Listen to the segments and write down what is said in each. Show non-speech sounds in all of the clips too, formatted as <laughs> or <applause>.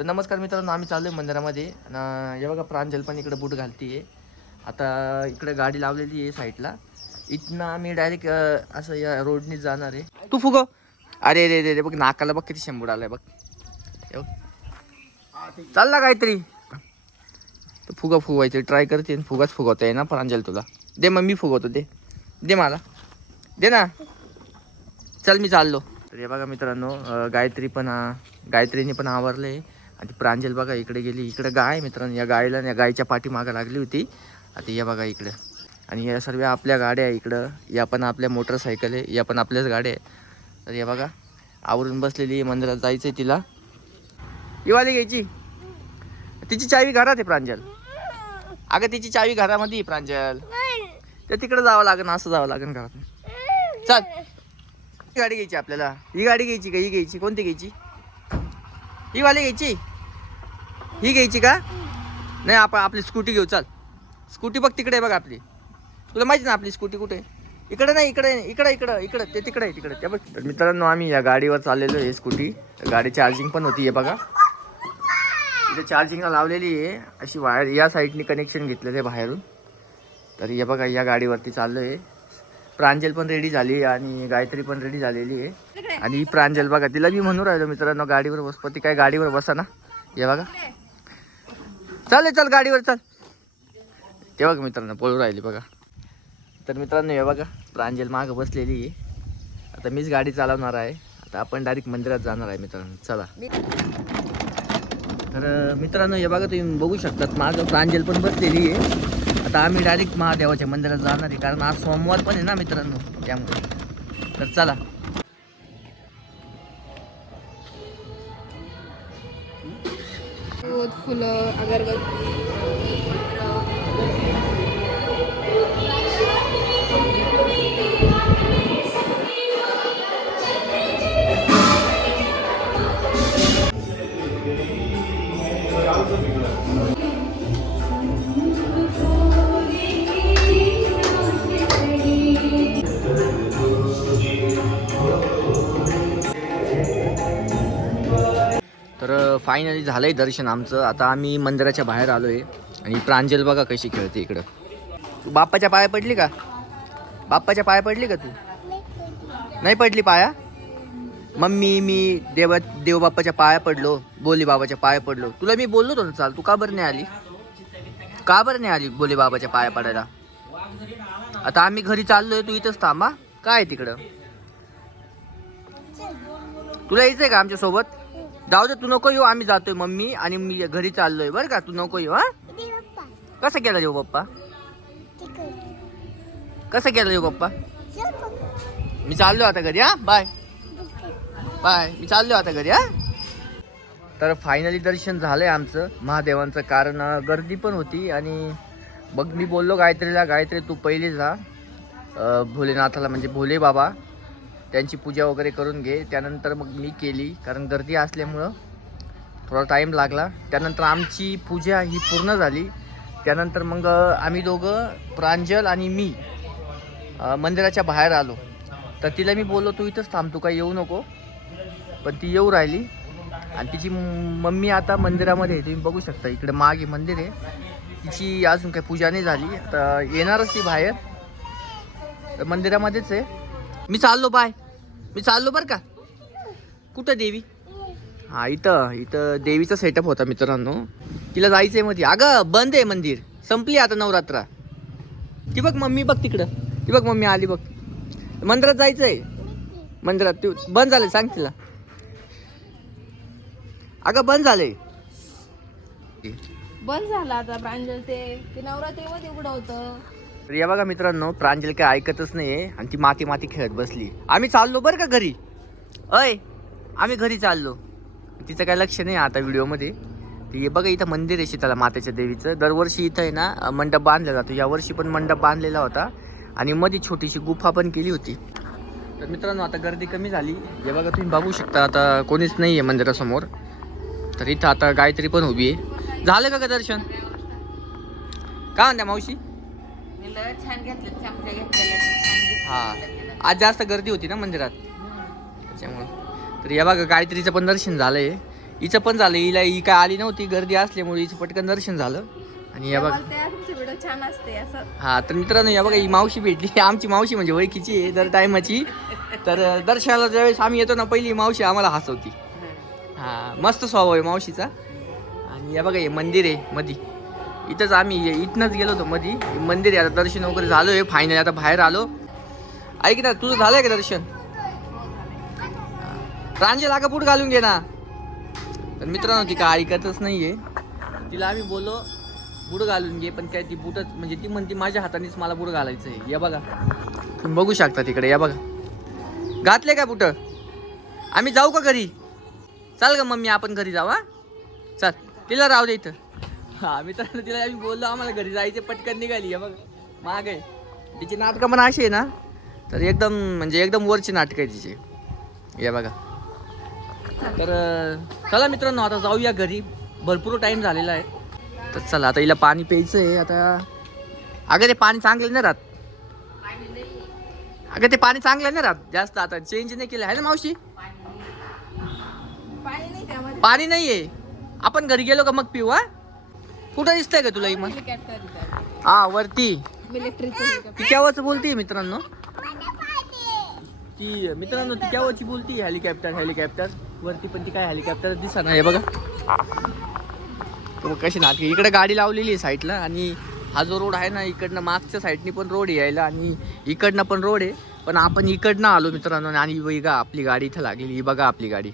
तर नमस्कार मित्रांनो आम्ही चाललो आहे मंदिरामध्ये हे बघा प्रांजल पण इकडे बूट घालतीये. आता इकडे गाडी लावलेली आहे साईडला. इथनं आम्ही डायरेक्ट असं या रोडनी जाणार आहे. तू फुग अरे रे रे रे बघ नाकाला बघ किती शंभर आलाय बघ. हे बघ. चालला काहीतरी. तर फुगा फुगवायचं. ट्राय करते आणि फुगाच फुगवता आहे ना प्रांजल तुला. दे मग मी फुगवतो दे. दे मला. दे ना. चल मी चाललो. तर हे बघा मित्रांनो गायत्री पण गायत्रीने पण आवरले आणि प्रांजल बघा इकडे गेली. इकडे गाय मित्रांनो. या गायला या गायच्या पाठीमागं लागली होती. आता या बघा इकडे. आणि या सर्व आपल्या गाड्या आहे इकडं. या पण आपल्या मोटरसायकल आहे. या पण आपल्याच गाड्या आहे. तर या बघा. आवरून बसलेली मंदिरात जायचं आहे तिला. इवाली घ्यायची. तिची चावी घरात आहे प्रांजल. अगं तिची चावी घरामध्ये आहे, प्रांजल. तर तिकडे जावं लागेल. असं जावं लागेल घरात. चल. ही गाडी घ्यायची आपल्याला. ही गाडी घ्यायची का? ही घ्यायची. कोणती घ्यायची? ही वाली घ्यायची. ही घ्यायची का? नाही आपण आपली स्कूटी घेऊ चल. स्कूटी बघ तिकडे आहे बघ आपली. तुला माहिती ना आपली स्कूटी कुठे? आहे? इकडे नाही इकडे इकडे इकडं इकडं. ते तिकडे आहे तिकडे. त्या बघ. तर मित्रांनो आम्ही या गाडीवर चाललेलो आहे स्कूटी. गाडी चार्जिंग पण होती आहे बघा. इथे चार्जिंगला लावलेली आहे. अशी वायर या साईडनी कनेक्शन घेतलेलं आहे बाहेरून. तर हे बघा या गाडीवरती चाललो आहे प्रांजल पण रेडी झाली आणि गायत्री पण रेडी झालेली आहे. आणि ही प्रांजल बघा तिला मी म्हणून राहिलो मित्रांनो गाडीवर बसतो. ती काय गाडीवर बसा ना. हे बघा. चालेल चल गाडीवर चल. ते बघा मित्रांनो पळू राहिली बघा. तर मित्रांनो हे बघा प्रांजल मागं बसलेली आहे. आता मीच गाडी चालवणार आहे. आता आपण डायरेक्ट मंदिरात जाणार आहे मित्रांनो. चला. तर मित्रांनो हे बघा तुम्ही बघू शकतात मागं प्रांजल पण बसलेली आहे. आता आम्ही डायरेक्ट महादेवाच्या मंदिरात जाणार आहे. कारण आज सोमवार पण आहे ना मित्रांनो त्यामुळे. तर चला. दूध फुलं अगरबत्ती फायनली फायनली झालंय दर्शन आमचं. आता आम्ही मंदिराच्या बाहेर आलोय. आणि प्रांजल बघा कशी खेळते इकडं. तू बाप्पाच्या पाया पडली का? बाप्पाच्या पाया पडली का तू? नाही पडली पाया? मम्मी मी देवा देवबाप्पाच्या पाया पडलो बोली बाबाच्या पाया पडलो. तुला मी बोललो होतो ना चाल तू का बरं नाही आली? का बरं नाही आली बोली बाबाच्या पाया पडायला? आता आम्ही घरी चाललोय तू इथंच थांबा काय आहे तिकडं? तुला यायचंय का आमच्यासोबत जाऊ दे तू नको येऊ आम्ही जातोय मम्मी आणि मी घरी चाललोय बरं का? तू नको येऊ हा? कसं केलं येऊ पप्पा? कसं केलं येऊ पप्पा? मी चाललो आता घरी हा? बाय. बाय. मी चाललो आता घरी हा? तर फायनली दर्शन झालंय आमचं महादेवांचं. कारण गर्दी पण होती आणि बघ मी बोललो गायत्रीला गायत्री तू पहिले जा. भोलेनाथाला म्हणजे भोले बाबा त्यांची पूजा वगैरे करून घे. त्यानंतर मग मी केली. कारण गर्दी असल्यामुळं थोडा टाईम लागला. त्यानंतर आमची पूजा ही पूर्ण झाली. त्यानंतर मग आम्ही दोघं प्रांजल आणि मी मंदिराच्या बाहेर आलो. तर तिला मी बोललो तू इथंच थांब तू काय येऊ नको. पण ती येऊ राहिली. आणि तिची मम्मी आता मंदिरामध्ये आहे. तुम्ही बघू शकता इकडे मागे मंदिर आहे. तिची अजून काही पूजा नाही झाली. तर येणारच ती बाहेर. तर मंदिरामध्येच आहे. मी चाललो बाय. मी चाललो बरं का? कुठं देवी? हा इथं इथं देवीचा सेटअप होता मित्रांनो. तिला जायचंयमध्ये. अगं बंद आहे मंदिर. संपली आता नवरात्रा. ती बघ मम्मी बघ तिकडं. ती बघ मम्मी आली बघ. मंदिरात जायचंय. मंदिरात तू बंद झालं सांग तिला. अगं बंद झालंय. बंद झालं आता प्रांजल ते. ते नवरात्रीमध्ये उघडं होतं. तर या बघा मित्रांनो प्रांजल काय ऐकतच नाही आहे आणि ती माती माती खेळत बसली. आम्ही चाललो बरं का घरी? अय आम्ही घरी चाललो. तिचं काय लक्ष नाही आता व्हिडिओमध्ये. हे बघा इथं मंदिर आहे शीतला मातेच्या देवीचं. दरवर्षी इथं आहे ना मंडप बांधला जातो. यावर्षी पण मंडप बांधलेला होता. आणि मध्ये छोटीशी गुफा पण केली होती. तर मित्रांनो आता गर्दी कमी झाली. हे बघा तुम्ही बघू शकता आता कोणीच नाही आहे मंदिरासमोर. तर इथं आता गायत्री पण उभी आहे. झालं का दर्शन? काय म्हणत्या मावशी? छान घेतलं चांगलं घेतलेलं छान हा. आज जास्त गर्दी होती ना मंदिरात? त्याच्यामुळं. तर या बघा गायत्रीचं पण दर्शन झालंय. हिचं पण झालं हिला ही काय आली नव्हती गर्दी असल्यामुळे हिचं पटकन दर्शन झालं. आणि या बघा. छान असते असं. हा तर मित्रांनो या बघा ही मावशी भेटली. <laughs> आमची मावशी म्हणजे ओळखीची आहे दर टायमाची. तर दर्शनाला ज्यावेळेस आम्ही येतो ना पहिली मावशी आम्हाला हसवती. हा मस्त स्वभाव आहे मावशीचा. आणि या बघा हे मंदिर आहे मधी. इथंच आम्ही इथनंच गेलो होतो मधी. हे मंदिर आहे आता दर्शन वगैरे झालो आहे फायनल आता बाहेर आलो. ऐक ना तुझं झालं आहे का दर्शन? प्रांजल लागा बूट घालून घे ना. तर मित्रांनो ती काय ऐकतच नाही आहे तिला आम्ही बोललो बूट घालून घे पण काय ती बुटच म्हणजे ती म्हणते माझ्या हातानेच मला बूट घालायचं आहे या बघा. तुम्ही बघू शकता तिकडे या बघा. घातले का बुट? आम्ही जाऊ का घरी? चाल का मम्मी आपण घरी जाऊ हा. चल तिला राहू दे इथं. हा मित्रांनो तिला आम्ही बोललो आम्हाला घरी जायचे पटकन निघाली आहे बघ. माग. आहे तिची नाटकं पण अशी आहे ना तर एकदम म्हणजे एकदम वरची नाटकं आहे तिची. या बघा. तर चला मित्रांनो आता जाऊया घरी. भरपूर टाइम झालेला आहे. तर चला आता हिला पाणी प्यायचं आहे आता. अगं ते पाणी चांगलं नाही राहत अगं ते पाणी चांगलं नाही राहत जास्त आता चेंज नाही केलं आहे ना मावशी? पाणी नाही. नाहीये. आपण घरी गेलो का मग पिऊ हा? कुठं दिसतंय का तुला इमान हा वरती. मिलिटरीचं बोलतीये मित्रांनो. ती मित्रांनो ती केव्हाची बोलती हेलिकॉप्टर हेलिकॉप्टर. वरती पण ती काय हेलिकॉप्टर दिसा ना हे बघा. तो कशी ना इकडे गाडी लावलेली आहे साईडला आणि हा जो रोड आहे ना इकडनं मागच्या साईडनी पण रोड यायला आणि इकडनं पण रोड आहे. पण आपण इकडनं आलो मित्रांनो आणि बघा आपली गाडी इथं लागलेली. ही बघा आपली गाडी.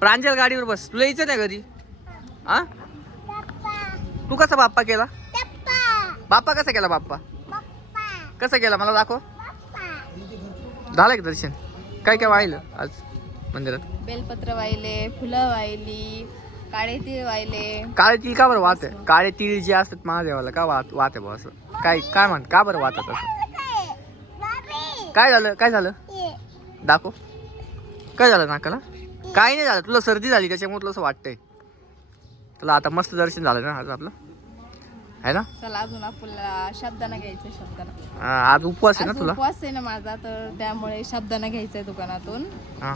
प्रांजल गाडीवर बस. तुला यायचं नाही घरी हा तू कसा बाप्पा केला? बाप्पा कसा केला बाप्पा? कसा केला? मला दाखव. झालं का दर्शन? काय काय वाहिलं आज मंदिरात? बेलपत्र वाहिले फुलं वाहिली काळे तीळ वाहिले. काळे तिळ का बरं वाहत आहे? काळे तिळ जे असतात महादेवाला का वाहत वाहते बा असं? काय काय म्हण का बरं वाहतात असं? काय? झालं? काय झालं? दाखव. काय झालं नाकाला? काय नाही झालं. तुला सर्दी झाली त्याच्यामुळे तुला असं वाटतंय. तुला आता मस्त दर्शन झालं ना आज आपलं? आहे ना? चला अजून आपल्याला शब्दानं घ्यायचं शब्दानं. हा, आज उपवास आहे आज ना तुला? उपवास आहे ना माझा तर त्यामुळे शब्दानं घ्यायचंय दुकानातून. हा.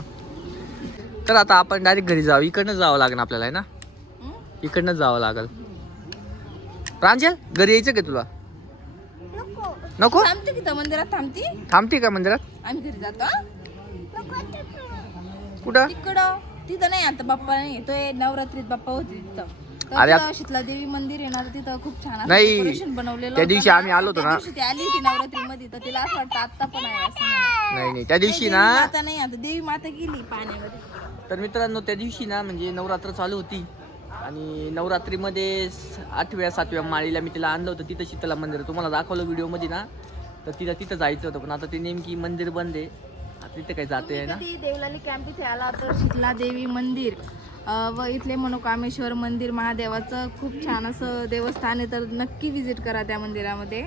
तर आता आपण डायरेक्ट घरी जाऊ. इकडनं जावं लागेल आपल्याला आहे ना? हं? इकडनं जावं लागेल. प्रांजल घरी यायचं का तुला? नको. थांबते तिथं मंदिरात? थांबती? थांबते का मंदिरात? आम्ही घरी जातो हं? कुठं? तिकडं तिथं नाही आता बाप्पा नाही येतोय नवरात्रीत बाप्पा होते तिथं तर अरे तिथं शीतला देवी मंदिर आहे ना तर तिथं खूप छान असं नाही, decoration बनवलेलं त्या होतं दिवशी ना. आम्ही आलो होतो त्या ना. दिवशी ती आली होती नवरात्रीमध्ये तर तिला असं वाटतं आता पण आहे असं नाही. नाही नाही त्या दिवशी देवी ना माता नाही आता देवी माता गेली पाण्यामध्ये तर मित्रांनो त्या दिवशी ना म्हणजे नवरात्र चालू होती आणि नवरात्रीमध्ये स- आठव्या सातव्या माळीला मी तिला आणलं होतं तिथं शीतला मंदिर तुम्हाला दाखवलं व्हिडिओमध्ये ना तर तिला तिथं जायचं होतं पण आता ते नेमकी मंदिर बंद आहे आता तिथे काही जाते ना? देवलाली कॅम्प इथे आला तर शीतला देवी मंदिर. व इथले मनोकामेश्वर मंदिर महादेवाचं खूप छान असं देवस्थान आहे तर नक्की विजिट करा त्या मंदिरामध्ये.